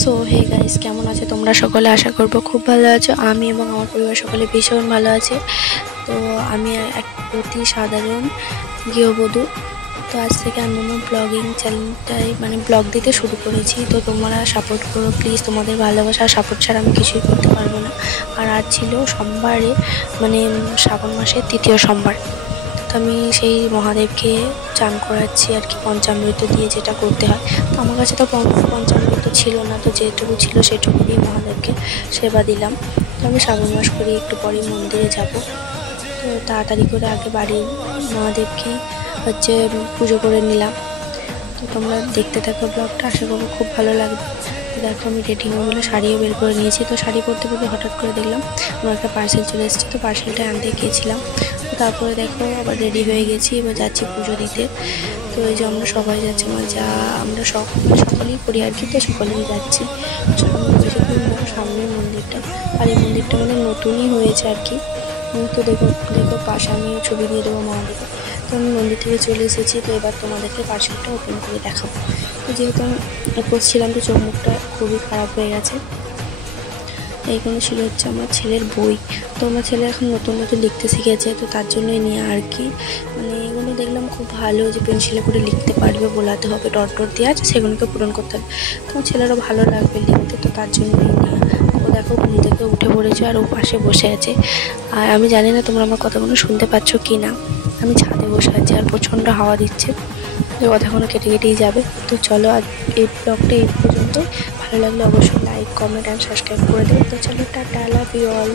So hey guys, কেমন আছো তোমরা সকলে? আশা করবো খুব ভালো আছো। আমি এবং আমার পরিবার সকলে ভীষণ ভালো আছে। তো আমি এক অতি সাধারণ গৃহবধূ। তো আজ থেকে আমি আমার ব্লগিং চ্যানেলটাই ব্লগ দিতে শুরু করেছি। তো তোমরা সাপোর্ট করো প্লিজ। তোমাদের ভালোবাসা সাপোর্ট ছাড়া আমি কিছুই করতে পারবো না। আর আজ ছিল সোমবারে, শ্রাবণ মাসের ৩য় সোমবার। তো আমি সেই মহাদেবকে চান করাচ্ছি আর কি, পঞ্চামৃত দিয়ে যেটা করতে হয়। তো আমার কাছে তো পঞ্চামৃত ছিল না, তো যেটুকু ছিল সেটুকু দিয়ে মহাদেবকে সেবা দিলাম। তো আমি শ্রাবণ মাস করে একটু পরেই মন্দিরে যাব। তো তাড়াতাড়ি করে আগে বাড়ির মহাদেবকে পুজো করে নিলাম। তো তোমরা দেখতে থাকো ব্লগটা, আশা করবো খুব ভালো লাগবে। তো দেখো আমি রেডি হয়ে বলে শাড়িও বের করে নিয়েছি। তো শাড়ি পরতে পরতে হঠাৎ করে দেখলাম আমার একটা পার্সেল চলে এসেছে। তো পার্সেলটা আনতে গিয়েছিলাম। তো তারপরে দেখো আবার রেডি হয়ে গেছি, এবার যাচ্ছি পুজো দিতে। তো এই যে আমরা সবাই যাচ্ছি, আমরা সকলেই করি আর কি। তো সকলেই যাচ্ছি। সামনের মন্দিরটা, আর এই মন্দিরটা নতুনই হয়েছে আর কি। তো দেখো দেখো পাশে আমি ছবি দিয়ে দেবো মহাদেবের। তো আমি মন্দির থেকে চলে এসেছি। তো এবার তোমাদেরকে পার্সেলটা ওপেন করে দেখাবো। তো যেহেতু আমি উপোস ছিলাম, তো চোখ মুখটা খুবই খারাপ হয়ে গেছে। এইগুলো ছিল হচ্ছে আমার ছেলের বই। তো আমার ছেলে এখন নতুন নতুন লিখতে শিখেছে, তো তার জন্যই নিয়ে আর কি। এগুলো দেখলাম খুব ভালো, যে পেন্সিলে করে লিখতে পারবে, বোলাতে হবে, ডট ডট দিয়ে আছে, সেগুলোকে পূরণ করতে হবে। তো আমার ছেলেরও ভালো লাগবে লিখতে, তো তার জন্যই নিয়ে। ও দেখো ঘুম থেকে উঠে পড়েছে আর ও পাশে বসে আছে। আর আমি জানি না তোমরা আমার কথাগুলো শুনতে পাচ্ছ কি না। আমি ছাদে বসে আছি আর প্রচণ্ড হাওয়া দিচ্ছে, তো কথাগুলো কেটে কেটেই যাবে। তো চলো আজ এই ব্লগটা এই পর্যন্ত। ভালো লাগলে অবশ্যই লাইক, কমেন্ট অ্যান্ড সাবস্ক্রাইব করে দেবে। তো চলো, টাটা, লাভ ইউ অল।